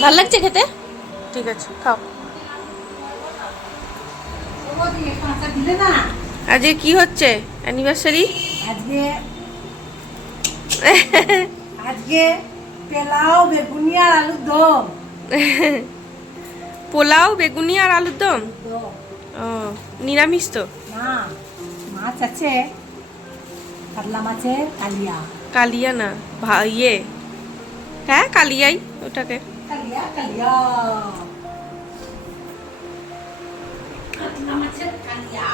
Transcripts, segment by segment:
ভাল লাগছে খেতে? ঠিক আছে, খাও। আজকে কি হচ্ছে অ্যানিভার্সারি? আজকে আজকে পোলাও বেগুনি আর আলুর দম। পোলাও বেগুনি আর আলুর দম। আলুর দম। ও, নিরামিষ তো? না, মাছ আছে, কাতলা মাছের কালিয়া। কালিয়া না, ইয়ে, হ্যাঁ কালিয়াই ওটাকে। কালিয়া কালিয়া, কাতলা মাছের কালিয়া।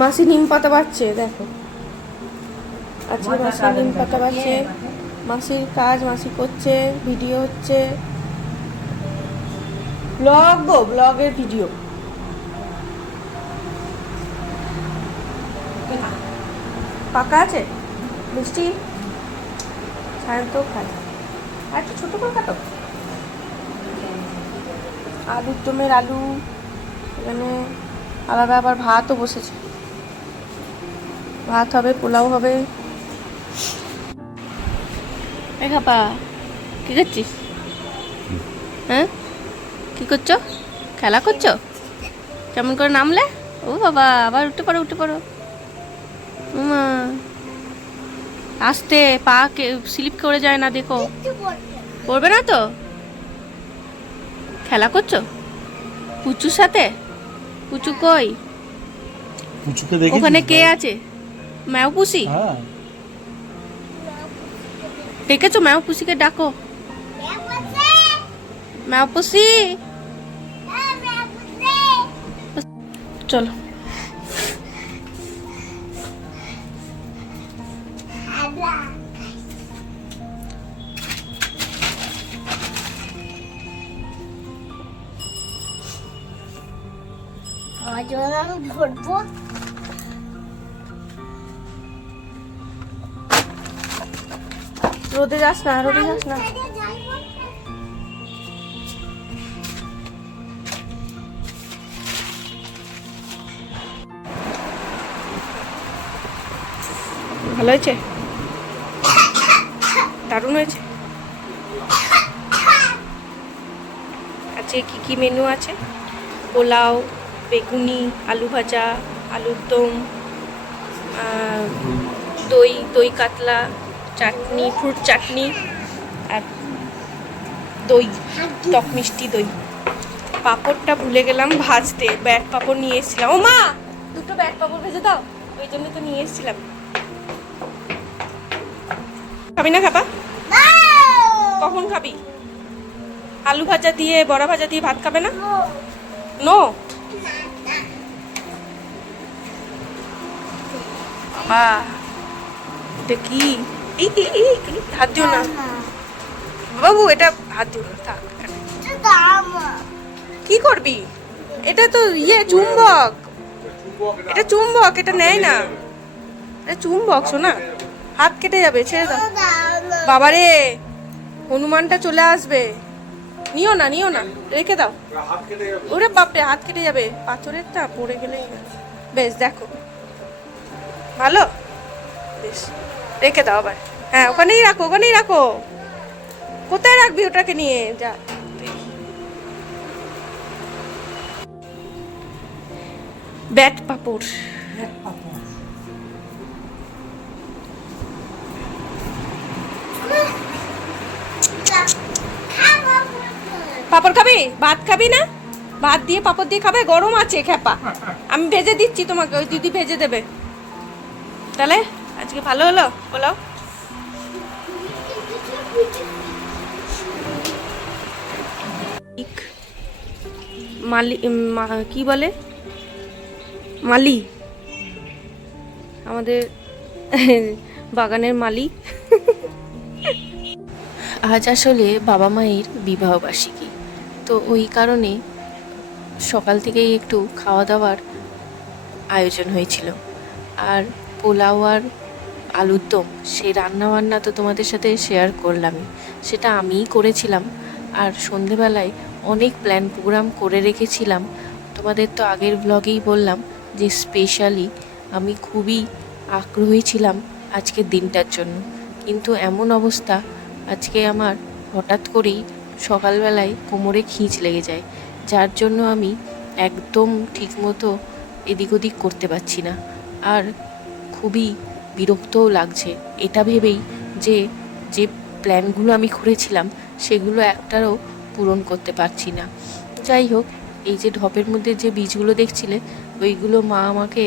মাসি নিম পাতা বাচ্ছে, দেখো আজকে মাসি নিম পাতা বাচ্ছে। মাসির কাজ মাসি করছে, ভিডিও হচ্ছে, ব্লগ গো, ব্লগের ভিডিও। পাকা আছে মিষ্টি, সায়ন্ত খায়। আর একটু ছোটো করে কাটো। আলুর দমের আলু, এখানে আলাদা আবার ভাতও বসেছে। ভাত হবে, পোলাও হবে। এ খাপা, কি করছিস? হ্যাঁ, কি করছো? খেলা করছো? কেমন করে নামলে? ও বাবা, আবার উঠে পড়ো, উঠে পড়ো। মা, আস্তে, পা স্লিপ করে যায় না, দেখো। পড়বে না তো? খেলা করছো পুচুর সাথে? পুচু কই? পুচুকে দেখেছিস? ওখানে কে আছে? ম্যাও পুষি? হ্যাঁ। ডেকেছো? ম্যাও পুষিকে ডাকো। ম্যাও পুষি, চলো। ধরবো রোদে যাস না, রোদে যাস না। ভালো হয়েছে, দারুণ হয়েছে। আজকে কি কি মেনু আছে? পোলাও, বেগুনি, আলু ভাজা, আলুর দম, দই, দই কাতলা, চাটনি, ফ্রুট চাটনি, আর দই, টক মিষ্টি দই। পাঁপড়টা ভুলে গেলাম ভাজতে, ব্যাট পাঁপড় নিয়ে এসেছিলাম। ও মা, দুটো ব্যাট পাঁপড় ভেজে দাও, ওই জন্য তো নিয়ে এসেছিলাম। খাবি না খাবা? কখন খাবি? আলু ভাজা দিয়ে, বড়া ভাজা দিয়ে ভাত খাবে না? নো। বাবা, এটা কি? হাত দিও না বাবু, এটা হাত দিও না, থাক। কি করবি? এটা তো ইয়ে, চুম্বক। এটা চুম্বক, এটা নেয় না। এটা চুম্বক, শোনা। হাত কেটে যাবে, ছেড়ে দাও। বাবারে, হনুমানটা চলে আসবে। নিও না, নিও না, রেখে দাও। ওরে বাপরে, হাত কেটে যাবে, পাথরেরটা পড়ে গেলেই। বেশ, দেখো ভালো, বেশ, রেখে দাও আবার। হ্যাঁ, ওখানেই রাখো, ওখানেই রাখো। কোথায় রাখবি ওটাকে নিয়ে যা। ব্যাট পাপড়। পাপড় খাবি? ভাত খাবি না? ভাত দিয়ে পাপড় দিয়ে খাবে? গরম আছে খেপা, আমি ভেজে দিচ্ছি তোমাকে, ওই দিদি ভেজে দেবে। তাহলে আজকে ভালো হলো পোলাও। মালি, কি বলে, মালি, আমাদের বাগানের মালি। আজ আসলে বাবা মায়ের বিবাহবার্ষিকী, তো ওই কারণে সকাল থেকেই একটু খাওয়া দাওয়ার আয়োজন হয়েছিল। আর পোলাও আর আলুর দম, সেই রান্নাবান্না তো তোমাদের সাথে শেয়ার করলামই, সেটা আমিই করেছিলাম। আর সন্ধেবেলায় অনেক প্ল্যান প্রোগ্রাম করে রেখেছিলাম। তোমাদের তো আগের ব্লগেই বললাম যে স্পেশালি আমি খুবই আগ্রহী ছিলাম আজকের দিনটার জন্য। কিন্তু এমন অবস্থা, আজকে আমার হঠাৎ করেই সকালবেলায় কোমরে খিঁচ লেগে যায়, যার জন্য আমি একদম ঠিকমতো এদিক ওদিক করতে পারছি না। আর খুবই বিরক্তও লাগছে এটা ভেবেই যে যে প্ল্যানগুলো আমি করেছিলাম সেগুলো একটারও পূরণ করতে পারছি না। যাই হোক, এই যে ঢপের মধ্যে যে বীজগুলো দেখছিলে ওইগুলো মা আমাকে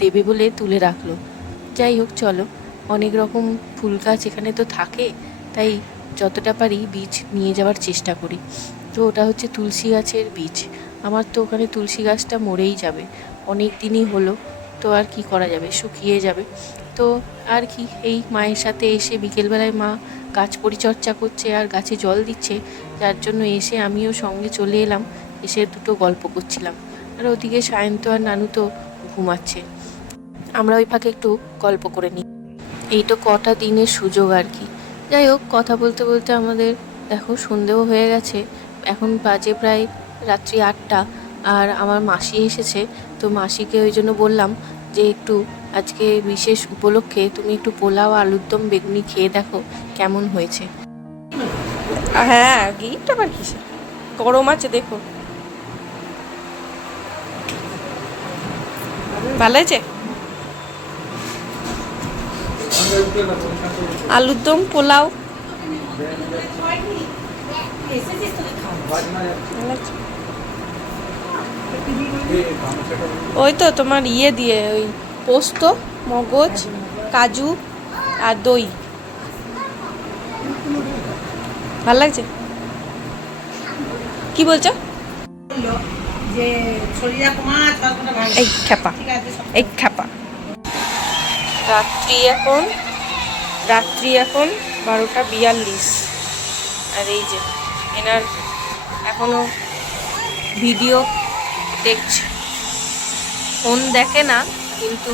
দেবে বলে তুলে রাখলো। যাই হোক, চলো, অনেক রকম ফুল গাছ এখানে তো থাকে, তাই যতটা পারি বীজ নিয়ে যাওয়ার চেষ্টা করি। তো ওটা হচ্ছে তুলসী গাছের বীজ। আমার তো ওখানে তুলসী গাছটা মরেই যাবে, অনেক দিনই হলো, তো আর কি করা যাবে, শুকিয়ে যাবে। তো আর কি, এই মায়ের সাথে এসে বিকেলবেলায় মা গাছ পরিচর্যা করছে আর গাছে জল দিচ্ছে, যার জন্য এসে আমিও সঙ্গে চলে এলাম, এসে দুটো গল্প করছিলাম। আর ওদিকে সায়ন্ত আর নানু তো ঘুমাচ্ছে, আমরা ওই ফাঁকে একটু গল্প করে নিই। এই তো কটা দিনের সুযোগ আর কি। যাই হোক, কথা বলতে বলতে আমাদের দেখো সন্ধেও হয়ে গেছে, এখন বাজে প্রায় রাত্রি 8টা। আর আমার মাসি এসেছে, তো মাসিকে ওই জন্য বললাম যে একটু আজকে বিশেষ উপলক্ষে তুমি একটু পোলাও, আলুর দম, বেগুনি খেয়ে দেখো কেমন হয়েছে। হ্যাঁ, গিফট আবার কিসে, গরম আছে দেখো। ভালো আছে? আলুর দম, পোলাও ওই তো তোমার ইয়ে দিয়ে, ওই পোস্ত, মগজ, কাজু আর দই। ভাল লাগছে? কি বলছো? যে শরীরে মাছ ভালো এই খ্যাপা, ঠিক আছে সব এই খ্যাপা। রাত্রি এখন 12:42। আর এই যে এনার এখনো ভিডিও দেখছে, ফোন দেখে না, কিন্তু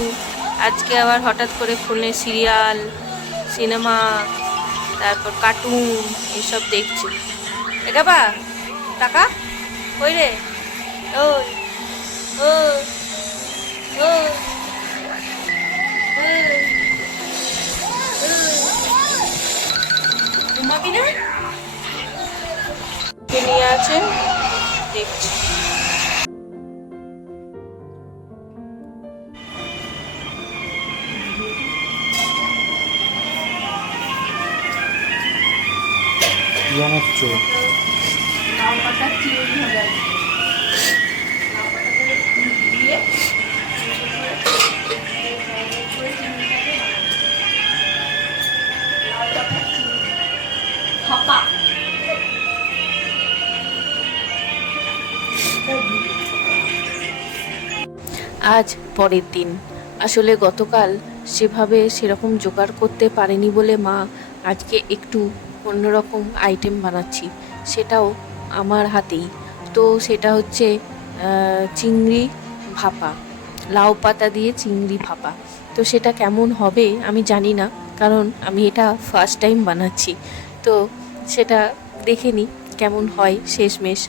আজকে আবার হঠাৎ করে ফোনে সিরিয়াল, সিনেমা, তারপর কার্টুন এসব দেখছে। একাবা টাকা কই রে? ওই ও ও ঘুমাবি না? নিয়ে আছে, দেখছি। জানাচ্ছ আজ পরের দিন। আসলে গতকাল সেরকম জোগাড় করতে পারেনি বলে মা আজকে একটু অন্যরকম আইটেম বানাচ্ছি, সেটাও আমার হাতেই। তো সেটা হচ্ছে চিংড়ি ভাপা, লাউ পাতা দিয়ে চিংড়ি ভাপা। তো সেটা কেমন হবে আমি জানি না, কারণ আমি এটা ফার্স্ট টাইম বানাচ্ছি। তো সেটা দেখে নিই কেমন হয় শেষমেশ।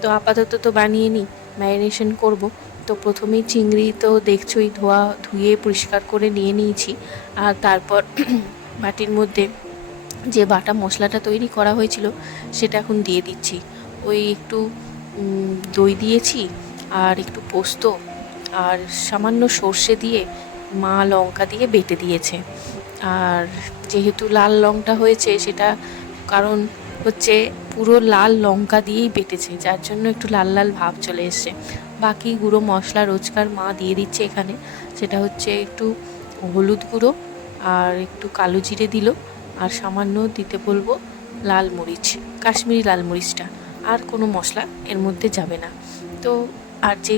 তো আপাতত তো বানিয়ে নিই, ম্যারিনেশন করব। তো প্রথমেই চিংড়ি তো দেখছোই, ধুয়ে পরিষ্কার করে নিয়ে নিয়েছি। আর তারপর বাটির মধ্যে যে বাটা মশলাটা তৈরি করা হয়েছিল সেটা এখন দিয়ে দিচ্ছি। ওই একটু দই দিয়েছি, আর একটু পোস্ত, আর সামান্য সর্ষে দিয়ে মা লঙ্কা দিয়ে বেটে দিয়েছে। আর যেহেতু লাল লঙ্কা হয়েছে, সেটা কারণ হচ্ছে পুরো লাল লঙ্কা দিয়েই বেটেছে, যার জন্য একটু লাল লাল ভাব চলে এসছে। বাকি গুঁড়ো মশলা রোজকার মা দিয়ে দিচ্ছে এখানে, সেটা হচ্ছে একটু হলুদ গুঁড়ো আর একটু কালো জিরে দিল, আর সামান্য দিতে বলবো লাল মরিচ, কাশ্মীরি লাল মরিচটা। আর কোনো মশলা এর মধ্যে যাবে না। তো আর যে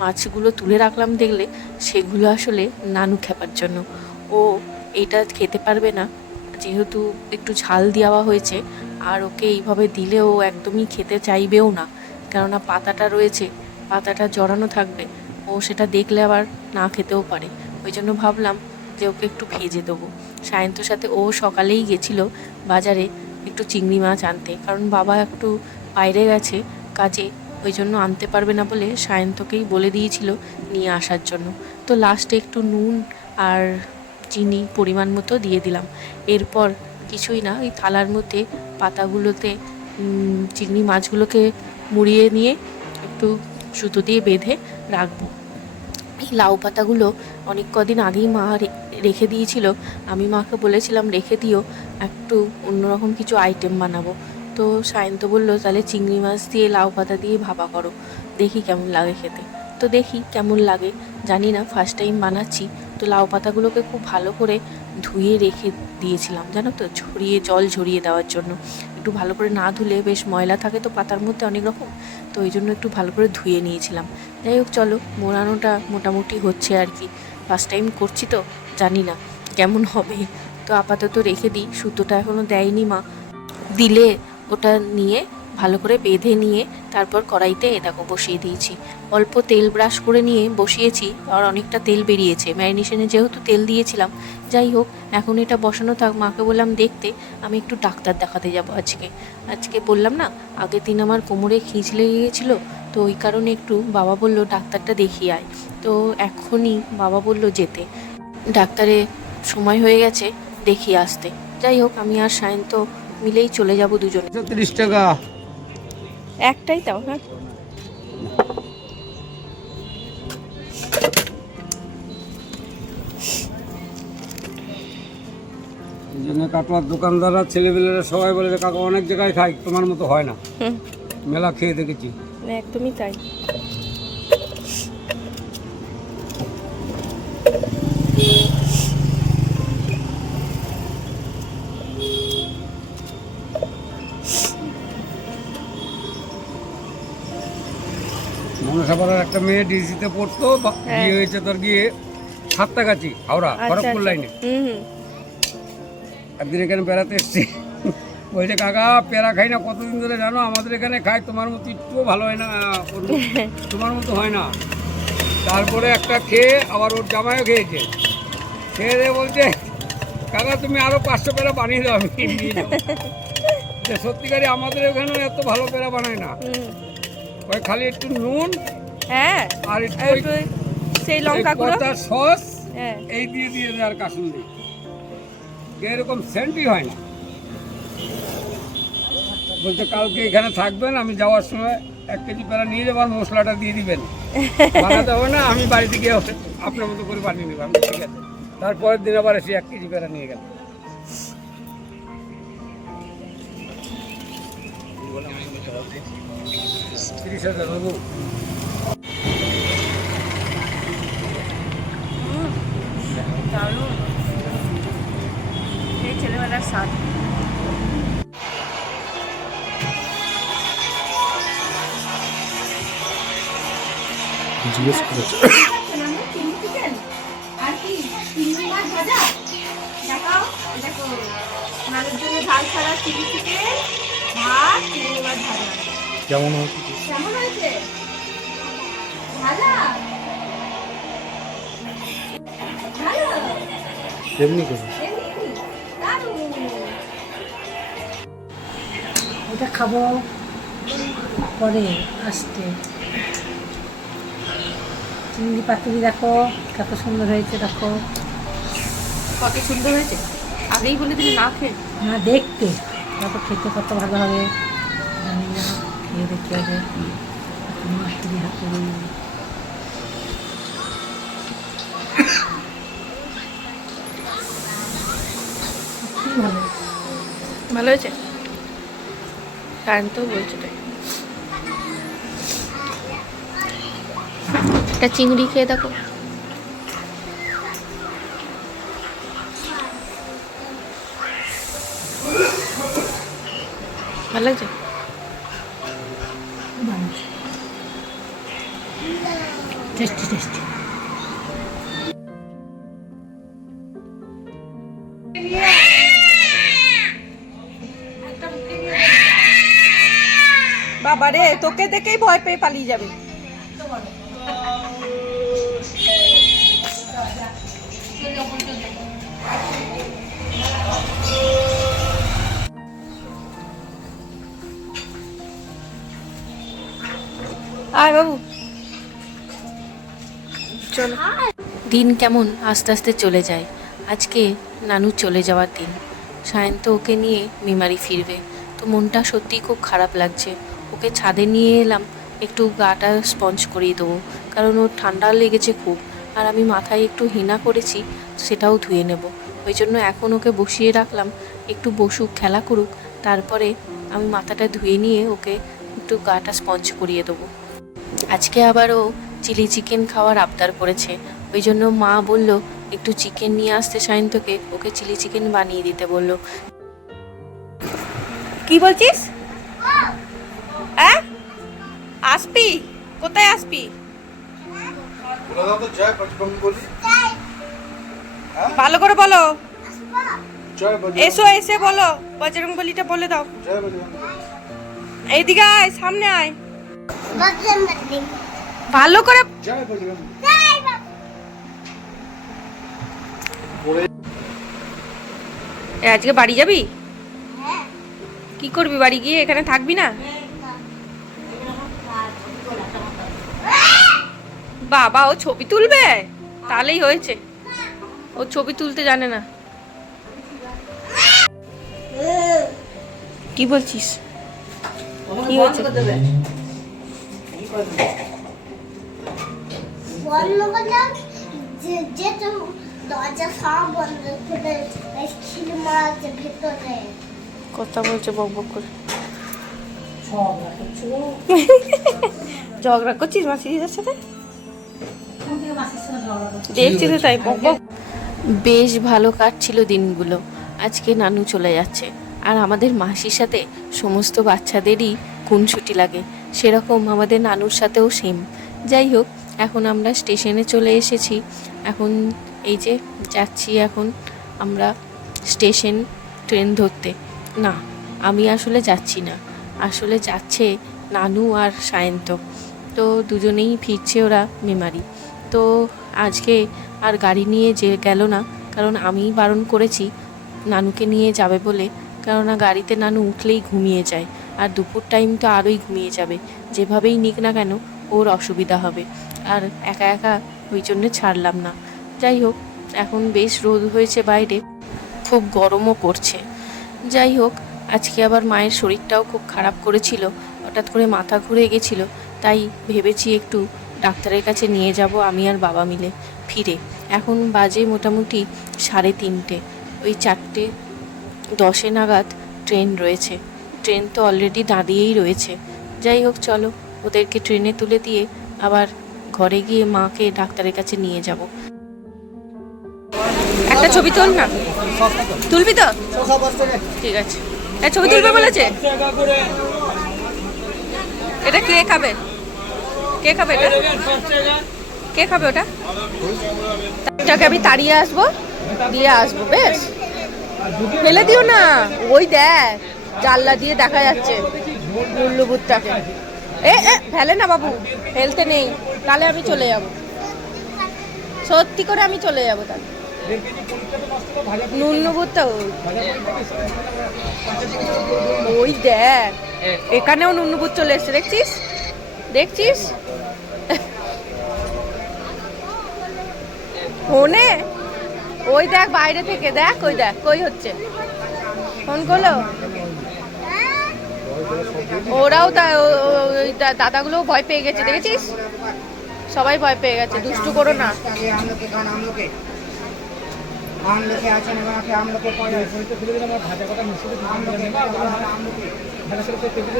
মাছগুলো তুলে রাখলাম দেখলে, সেগুলো আসলে নানু খেপার জন্য। ও এইটা খেতে পারবে না, যেহেতু একটু ঝাল দেওয়া হয়েছে, আর ওকে এইভাবে দিলে ও একদমই খেতে চাইবেও না, কেননা পাতাটা রয়েছে, পাতাটা জড়ানো থাকবে, ও সেটা দেখলে আবার না খেতেও পারে। ওই জন্য ভাবলাম যে ওকে একটু ভেজে দেবো। সায়ন্তর সাথে ও সকালেই গেছিলো বাজারে একটু চিংড়ি মাছ আনতে, কারণ বাবা একটু বাইরে গেছে কাজে, ওই জন্য আনতে পারবে না বলে সায়ন্তকেই বলে দিয়েছিল নিয়ে আসার জন্য। তো লাস্টে একটু নুন আর চিনি পরিমাণ মতো দিয়ে দিলাম। এরপর কিছুই না, ওই থালার মধ্যে পাতাগুলোতে চিংড়ি মাছগুলোকে মুড়িয়ে নিয়ে একটু সুতো দিয়ে বেঁধে রাখবো। এই লাউ পাতাগুলো অনেক কদিন আগেই মা রেখে দিয়েছিল। আমি মাকে বলেছিলাম রেখে দিও, একটু অন্যরকম কিছু আইটেম বানাবো। তো সায়ন্ত বললো তাহলে চিংড়ি মাছ দিয়ে লাউ পাতা দিয়ে ভাপা করো, দেখি কেমন লাগে খেতে। তো দেখি কেমন লাগে, জানি না, ফার্স্ট টাইম বানাচ্ছি। তো লাউ পাতাগুলোকে খুব ভালো করে ধুয়ে রেখে দিয়েছিলাম, জানো তো, জল ঝরিয়ে দেওয়ার জন্য। একটু ভালো করে না ধুলে বেশ ময়লা থাকে তো পাতার মধ্যে অনেক রকম, তো এই জন্য একটু ভালো করে ধুয়ে নিয়েছিলাম। যাই হোক, চলো, মোড়ানোটা মোটামুটি হচ্ছে আর কি। ফার্স্ট টাইম করছি তো জানি না কেমন হবে। তো আপাতত রেখে দিই, সুতোটা এখনও দেয়নি মা, দিলে ওটা নিয়ে ভালো করে বেঁধে নিয়ে তারপর কড়াইতে দেখো বসিয়ে দিয়েছি। অল্প তেল ব্রাশ করে নিয়ে বসিয়েছি, আর অনেকটা তেল বেরিয়েছে ম্যারিনেশনে যেহেতু তেল দিয়েছিলাম। যাই হোক, এখন এটা বসানো থাক। মাকে বললাম দেখতে, আমি একটু ডাক্তার দেখাতে যাব আজকে বললাম না, আগের দিন আমার কোমরে খিঁচ লেগে গেছিলো, তো ওই কারণে একটু বাবা বলল ডাক্তারটা দেখিয়ে আয়। তো এখনই বাবা বলল যেতে, ডাক্তারে সময় হয়ে গেছে দেখিয়ে আসতে। যাই হোক, আমি আর সায়ন্ত মিলেই চলে যাব দুজনে। 30 টাকা। একটাই দাও। হ্যাঁ, এই জন্য কাটোয়ার দোকানদাররা ছেলেপেলেরা সবাই বলে যে কাকা অনেক জায়গায় খাই, তোমার মতো হয় না। হুম, মেলা খেয়ে দেখেছি। একদমই তাই। মনসাপাড়ার একটা মেয়ে ডিসিতে পড়তো, বিয়ে হয়েছে তোর গিয়ে সাতটাগাছি, হাওড়া, খড়গপুর লাইনে। একদিন এখানে বেড়াতে এসছি, বলছে কাকা পেয়ারা খাই না কতদিন ধরে, জানো আমাদের এখানে খাই, তোমার মতো একটুও ভালো হয় না, তোমার মতো হয় না। তারপরে একটা খেয়ে আবার ওর জামাইও খেয়েছে, খেয়ে দিয়ে বলছে কাকা তুমি আরো 500 পেয়ারা বানিয়ে দাও, আমি নিয়ে যাবো। সত্যিকারই আমাদের এখানে এত ভালো পেয়ারা বানায় না, ওই খালি একটু নুন, হ্যাঁ, আর একটু সেই লঙ্কা গুঁড়ো, সস, হ্যাঁ, এই দিয়ে দিয়ে দেয় আর কাসুন দিয়ে, এরকম সেন্টই হয় না। বলছে কালকে এখানে থাকবেন, আমি যাওয়ার সময় 1 কেজি পেয়ারা নিয়ে যাবো, আর মশলাটা দিয়ে দিবেন, বানাতে হবে না, আমি বাড়িতে গিয়ে আপনার মতো করে বানিয়ে নেবো। আমি ঠিক আছে। তারপরের দিন আবার এসে 1 কেজি পেয়ারা নিয়ে গেল। 30,000 বাবু। দারুণ, এই ছেলেবেলার স্বাদ। জিজ্ঞেস করেছে আর কি চিংড়ি মাছ ভাজা দেখাও, দেখো নালের জন্য ঝাল ছাড়া চিলি চিকেন, ভাত, চিংড়ি মাছ ভাজা। কেমন হয়েছে? কেমন হয়েছে? ভালো ভালো, এমনি করে দারুণ। এটা খাবো পরে আসতে। চিংড়ি পাতুরি দেখো কত সুন্দর হয়েছে, দেখো কত সুন্দর হয়েছে, আগেই বলে দিলে না খেয়ে। না দেখতে, কত খেতে কত ভালো হবে জানি না, খেয়ে দেখতে হবে। পাতুরি হাতুড়ি কি ভালো, ভালো হয়েছে, সায়ন্ত বলছে তাই। একটা চিংড়ি খেয়ে দেখো, ভালো লাগছে। ভালো টেস্টি টেস্টি। বাবারে, তোকে দেখেই ভয় পেয়ে পালিয়ে যাবে। আয় বাবু, চলো। দিন কেমন আস্তে আস্তে চলে যায়। আজকে নানু চলে যাওয়ার দিন, সায়ন্ত ওকে নিয়ে মেমারি ফিরবে। তো তো মনটা সত্যিই খুব খারাপ লাগছে। ওকে ছাদে নিয়ে এলাম, একটু গাটা স্পঞ্জ করিয়ে দেবো, কারণ ওর ঠান্ডা লেগেছে খুব। আর আমি মাথায় একটু হেনা করেছি, সেটাও ধুয়ে নেব। ওই জন্য এখন ওকে বসিয়ে রাখলাম, একটু বসুক, খেলা করুক, তারপরে আমি মাথাটা ধুয়ে নিয়ে ওকে একটু গাটা স্পঞ্জ করিয়ে দেবো। আজকে আবারও চিলি চিকেন খাওয়ার আবদার করেছে, ওই জন্য মা বলল একটু চিকেন নিয়ে আসতে সায়ন্তকে, ওকে চিলি চিকেন বানিয়ে দিতে বলল। কি বলছিস? হ্যাঁ, আসবি? কোথায় আসবি? ভালো করে বলো। এসো, এসে বলো বজরং বলিটা বলে দাও। এইদিকে আয়, সামনে আয়, ভালো করে। আজকে বাড়ি যাবি? কি করবি বাড়ি গিয়ে? এখানে থাকবি না? বাবা, ও ছবি তুলবে? তাহলেই হয়েছে, ও ছবি তুলতে জানে না। কি বলছিস? কি হয়েছে? বন্ধ করলাম যে তো দরজা সব বন্ধ করে খিল মারছে ভেতরে। কথা বলছে বক বক করে। ঝগড়া করছিস মাসিদের সাথে? দেখছি তো তাই বক বক। বেশ ভালো কাটছিল দিনগুলো। আজকে নানু চলে যাচ্ছে, আর আমাদের মাসির সাথে সমস্ত বাচ্চাদেরই খুনসুটি লাগে, সেরকম আমাদের নানুর সাথেও সেম। যাই হোক, এখন আমরা স্টেশনে চলে এসেছি। এখন এই যে যাচ্ছি এখন আমরা স্টেশন, ট্রেন ধরতে। না, আমি আসলে যাচ্ছি না, আসলে যাচ্ছে নানু আর সায়ন্ত। তো দুজনেই ফিরছে ওরা মেমারি। তো আজকে আর গাড়ি নিয়ে যে গেল না, কারণ আমি বারণ করেছি নানুকে নিয়ে যাবে বলে, কেননা গাড়িতে নানু উঠলেই ঘুমিয়ে যায়, আর দুপুর টাইম তো আরোই ঘুমিয়ে যাবে। যেভাবেই নিক না কেন ওর অসুবিধা হবে, আর একা একা ওই জন্য ছাড়লাম না। যাই হোক, এখন বেশ রোদ হয়েছে বাইরে, খুব গরমও করছে। যাই হোক, আজকে আবার মায়ের শরীরটাও খুব খারাপ করেছিল, হঠাৎ করে মাথা ঘুরে গেছিলো, তাই ভেবেছি একটু ডাক্তারের কাছে নিয়ে যাব আমি আর বাবা মিলে ফিরে। এখন বাজে মোটামুটি 3:30, ওই 4:10 নাগাদ ট্রেন রয়েছে। ট্রেন তো অলরেডি দাঁড়িয়েই রয়েছে। যাই হোক, চলো ওদেরকে ট্রেনে তুলে দিয়ে আবার ঘরে গিয়ে মাকে ডাক্তারের কাছে নিয়ে যাব। একটা ছবি তুল না, তুলবি তো? ঠিক আছে, ছবি তুলবে বলেছে। এটা কে খাবে? কে খাবে এটা? কে খাবে ওটা? তাকে আমি তাড়িয়ে আসবো, দিয়ে আসবো। বেশ, ফেলে দিও না। ওই দেখ, জানলা দিয়ে দেখা যাচ্ছে নুল্লুবুতটাকে। ফেলে না বাবু, ফেলতে নেই, তাহলে আমি চলে যাব। সত্যি করে আমি চলে যাব তাহলে। নুন্নবুতটা ওই দেখ, এখানেও নুন্নবুত চলে এসছে, দেখছিস? দেখছিস ফোনে? ওই দেখ বাইরে থেকে, দেখ ওই দেখ কই হচ্ছে, ফোন করলো। ওরাও দাদাগুলোও ভয় পেয়ে গেছে, দেখেছিস? সবাই ভয় পেয়ে গেছে। দুষ্টু করো না।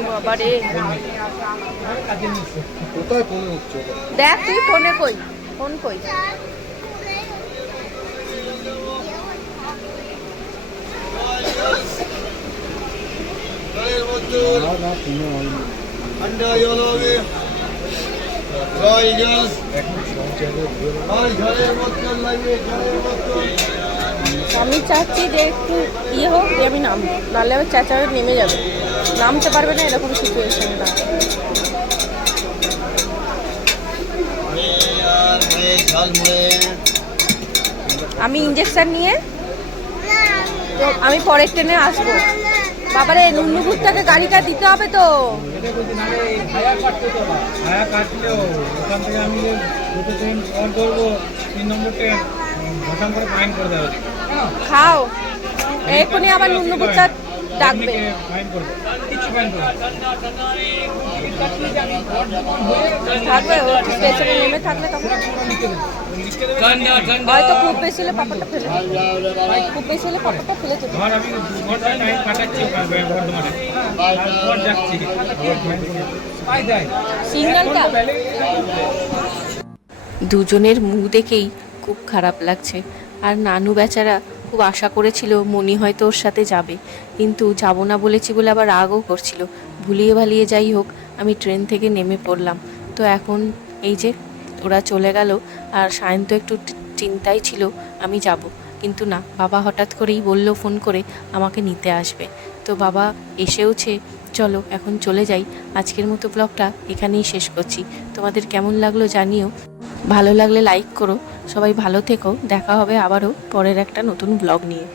বাবারে, দেখ তুই ফোনে কই, ফোন কই? আমি চাচ্ছি যে একটু ইয়ে হোক, যে আমি নামবো, নাহলে আমার চেঁচাবে নেমে যাবে, নামতে পারবে না, এরকম সিচুয়েশনে না। আমি ইঞ্জেকশন নিয়ে তো আমি পরের ট্রেনে আসবো। বাবারে, নুন্নুভূতটাকে গাড়িটা দিতে হবে তো। খাও, এক্ষুনি আবার নুন্নুভূতটা ডাকবে। ফাইন করবে, কিছু ফাইন করবে। থাকবে ও স্টেশনে নেমে থাকলে তখন হয়তো খুব বেশি হলে পাপড়টা ফেলে দেবে। খুব বেশি হলে পাপড়টা ফেলে দেবে। ধর আমি 2 ঘন্টা টাইম কাটাচ্ছি বর্ধমানে, তারপর যাচ্ছি তাই দেয় সিগন্যালটা দুজনের মুখ দেখেই খুব খারাপ লাগছে। আর নানু বেচারা খুব আশা করেছিল মনি হয়তো ওর সাথে যাবে, কিন্তু যাব না বলেছি বলে আবার রাগও করছিল। ভুলিয়ে ভালিয়ে যাই হোক আমি ট্রেন থেকে নেমে পড়লাম। তো এখন এই যে ওরা চলে গেল, আর সায়ন্ত একটু চিন্তায় ছিল আমি যাব, কিন্তু না, বাবা হঠাৎ করেই বলল ফোন করে আমাকে নিতে আসবে। তো বাবা এসেওছে, চলো এখন চলে যাই। আজকের মতো ব্লগটা এখানেই শেষ করছি। তোমাদের কেমন লাগলো জানিও, ভালো লাগলে লাইক করো। সবাই ভালো থেকো, দেখা হবে আবারও পরের একটা নতুন ব্লগ নিয়ে।